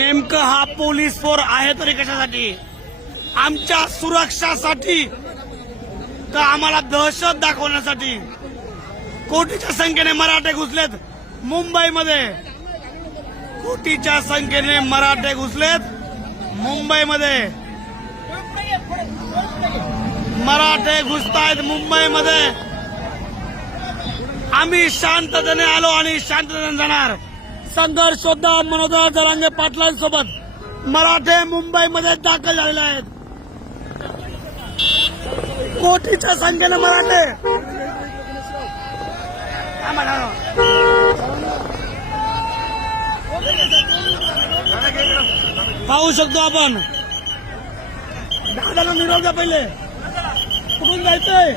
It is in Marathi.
नेमकं हा पोलीस फोर्स आहे तरी कशासाठी? आमच्या सुरक्षासाठी का आम्हाला दहशत दाखवण्यासाठी? कोटीच्या संख्येने मराठे घुसलेत मुंबईमध्ये, कोटीच्या संख्येने मराठे घुसलेत मुंबईमध्ये, मराठे घुसतायत मुंबईमध्ये. आम्ही शांततेने आलो आणि शांततेने जाणार. संघर्ष होता मनोहर जरांगे पाटलांसोबत. मराठे मुंबईमध्ये दाखल झालेले आहेत, कोटीच्या संख्येने मराठे. पाहू शकतो आपण. दादाला निरोप द्या पहिले. कुठून जायचंय?